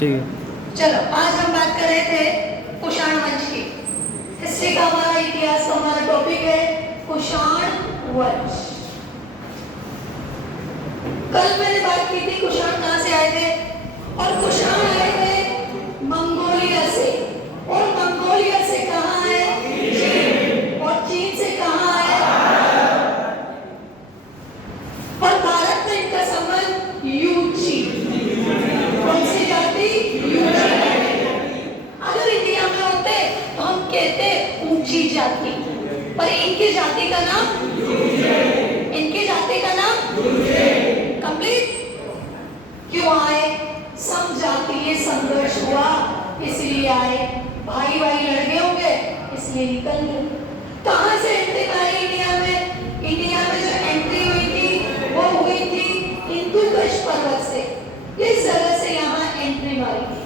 ठीक है। चलो, आज हम बात कर रहे थे कुषाण वंश की। हिस्ट्री का हमारा, इतिहास का हमारा टॉपिक है कुषाण वंश। कल मैंने बात की थी कुषाण कहाँ से आए थे, और कुषाण आए थे मंगोलिया से, और मंगोलिया से कहाँ है, चीन, और चीन से कहाँ है, और भारत में इनका संबंध यूची, कौन सी जाति, यूची। अगर इंडिया में होते तो हम कहते ऊंची जाति, पर इनकी जाति का नाम, इनकी जाति का नाम कंप्लीट। क्यों आए, समजातीय संघर्ष हुआ इसलिए आए, भाई भाई लड़ गए होंगे इसलिए निकल गए। कहां से एंट्री मारी इंडिया में, इंडिया में जो एंट्री हुई थी वो हुई थी हिंदुकुश पर्वत से। इस जगह से यहाँ एंट्री मारी थी,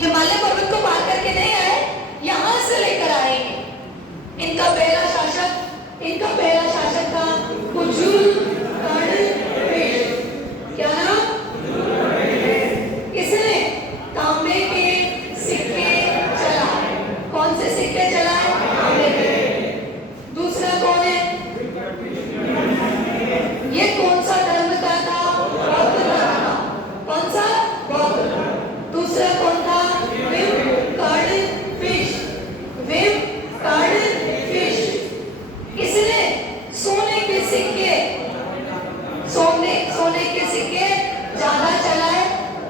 हिमालय पर्वत को पार करके नहीं आए, यहाँ से लेकर आए। इनका पहला शासक था कुजुल कर्णवेश। क्या नाम, इसने तांबे के सिक्के चलाए। कौन से सिक्के चलाए, तांबे के। दूसरा कौन है, ये कौन सा धर्म का था, बौद्ध धर्म का। कौन सा, बौद्ध। दूसरा कौन था, इसने सोने के सिक्के ज्यादा चलाए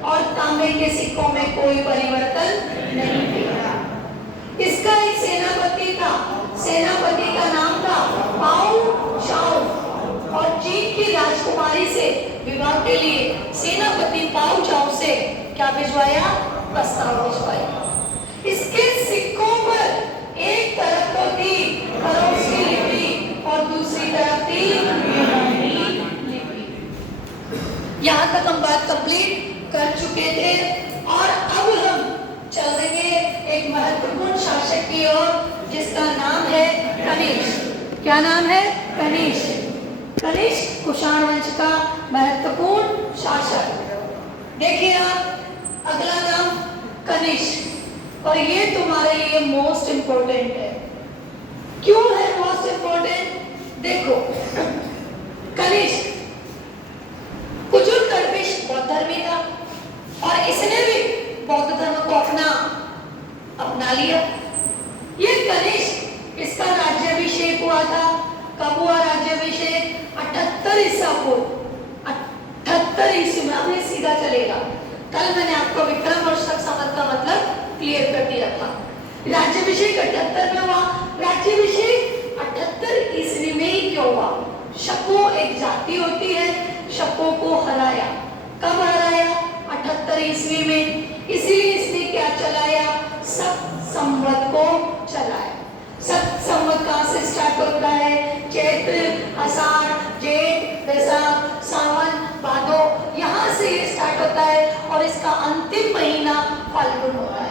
और तांबे के सिक्कों में कोई परिवर्तन नहीं किया। इसका एक सेनापति था, सेनापति का नाम था पाउ चाओ, और चीन की राजकुमारी से विवाह के लिए सेनापति पाउ चाओ से क्या भिजवाया, प्रस्ताव भिजवाया। इसके सिक्कों पर एक तरफ तो थी खरोश की लिपि और दूसरी तरफ थी यूनानी लिपि। यहाँ तक हम बात कंप्लीट कर चुके थे, और अब हम चलेंगे एक महत्वपूर्ण शासक की ओर जिसका नाम है कनिष्क। क्या नाम है, कनिष्क। कनिष्क कुषाण वंश का महत्वपूर्ण शासक। देखिए आप, अगला नाम कनिष्क, और ये तुम्हारे लिए मोस्ट इंपोर्टेंट है। क्यों है मोस्ट इंपोर्टेंट, देखो। कनिष्क कुजुल कर्णवेश बौद्ध धर्मी था, और इसने भी बौद्ध धर्म को अपना लिया। ये कनिष्क, इसका राज्याभिषेक हुआ था। कब हुआ राज्याभिषेक, 78 ईसा पूर्व, 78 ईस्वी में। सीधा चलेगा, कल मैंने आपको विक्रम वर्ष तक संवत का मतलब क्लियर कर दिया था। राज्याभिषेक 78 में हुआ। राज्याभिषेक 78 ईस्वी में ही क्यों हुआ, शको एक जाति होती है, शको को हराया। कब हराया, 78 ईस्वी में। इसीलिए इसने क्या चलाया, सत संवत को चलाया। सत संवत कहाँ से स्टार्ट होता है, चैत्र, आषाढ़, जेठ, वैशाख, सावन, भादो, यहाँ से ये स्टार्ट होता है, और इसका अंतिम महीना फाल्गुन हो रहा है।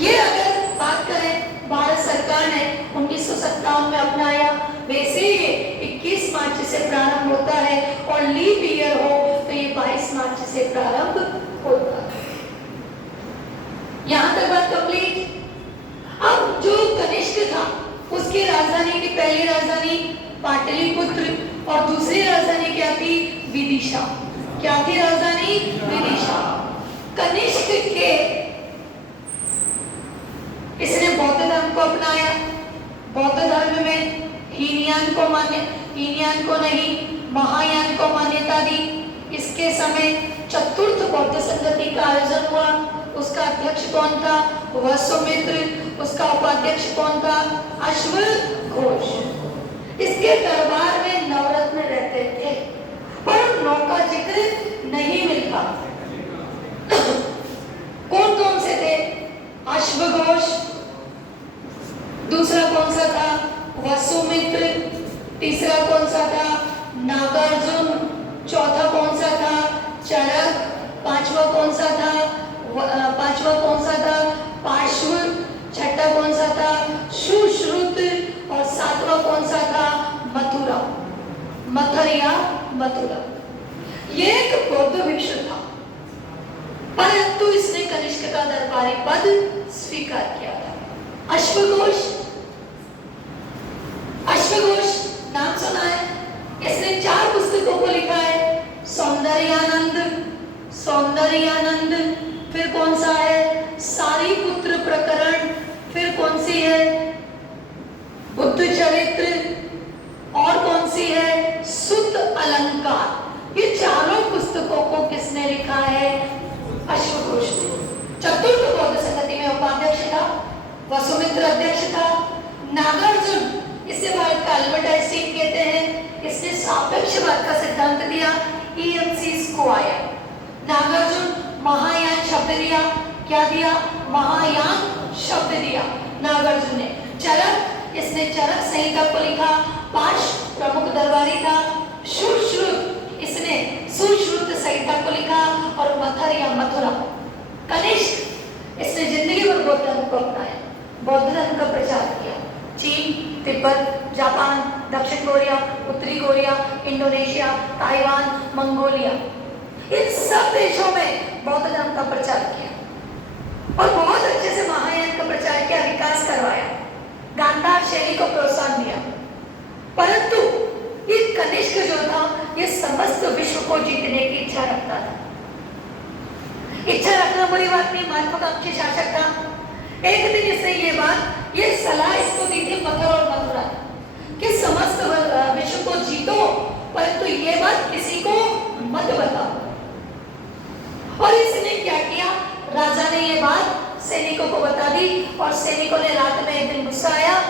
ये अगर बात करें, भारत सरकार ने 1957 में अपनाया। वैसे ही 21 मार्च से प्रारंभ होता है, और लीप ईयर हो तो ये 22 मार्च से प्रारंभ होता है। यहाँ तक बात कंप्लीट। अब जो कनिष्क था, उसकी राजधानी की पहली राजधानी पाटलिपुत्र, और दूसरी राजधानी क्या थी, विदिशा। क्या थी राजधानी, विदिशा। कनिष्क के इसने बौद्ध धर्म को अपनाया। बौद्ध धर्म में हीनयान को नहीं, महायान को मान्यता दी। इसके समय चतुर्थ बौद्ध संगति का आयोजन हुआ। उसका अध्यक्ष कौन था, वसुमित्र। उसका उपाध्यक्ष कौन था, अश्वघोष। इसके दरबार में नवरत्न रहते थे, पर नौ का जिक्र नहीं मिलता। कौन कौन से थे, अश्वघोष, दूसरा कौन सा था, वसुमित्र, तीसरा कौन सा था, नागार्जुन, चौथा कौन सा था, चरक, पांचवा कौन सा था, पार्श्व, छठा कौन सा था, सुश्रुत, और सातवां कौन सा था, मथुरा। ये एक बौद्ध भिक्षु था, पर दरबारी पद स्वीकार किया था। अश्वघोष, अश्वघोष नाम सुना है? इसने 4 पुस्तकों को लिखा है। सौंदर्यानंद, सौंदर्यानंद, फिर कौन सा है? सारीपुत्र प्रकरण, फिर कौन सी है? बुद्ध चरित्र, और कौन सी है? सुत अलंकार। ये चारों पुस्तकों को किसने लिखा है? अश्वघोष ने। चतुर्थ बौद्ध संगति में उपाध्यक्ष था, वसुमित्र अध्यक्ष था। नागार्जुन, इसे भारत का अल्बर्ट आइंस्टीन कहते हैं, इसने सापेक्षवाद का सिद्धांत दिया, EMC को आया। नागार्जुन महायान शब्द दिया, क्या दिया? महायान शब्द दिया नागार्जुन ने। चरक, इसने चरक संहिता को लिखा, पाश प्रमुख दरबारी था। सुश्रुत, इसने सुश्रुत संहिता को लिखा, और मथुर या मथुरा। कनिष्क, इसने जिंदगी भर बौद्ध धर्म को अपनाया, बौद्ध धर्म का प्रचार किया। चीन, तिब्बत, जापान, दक्षिण कोरिया, उत्तरी कोरिया, इंडोनेशिया, ताइवान, मंगोलिया, इन सब देशों में बौद्ध धर्म का प्रचार किया और बहुत अच्छे से महायान का प्रचार किया, विकास करवाया, गांधार शैली को प्रोत्साहन दिया। परंतु ये कनिष्क जो था, ये समस्त विश्व को जीतने की इच्छा रखता था। इच्छा रखना बुरी बात नहीं, महत्वाकांक्षी शासक था। एक दिन इसने ये सलाह इसको दी थी मथुरा और मथुरा कि समस्त विश्व को जीतो, परंतु ये बात किसी को मत बताओ। और इसने क्या किया? राजा ने ये बात सैनिकों को बता दी, और सैनिकों ने रात में एक दिन गुस्सा आया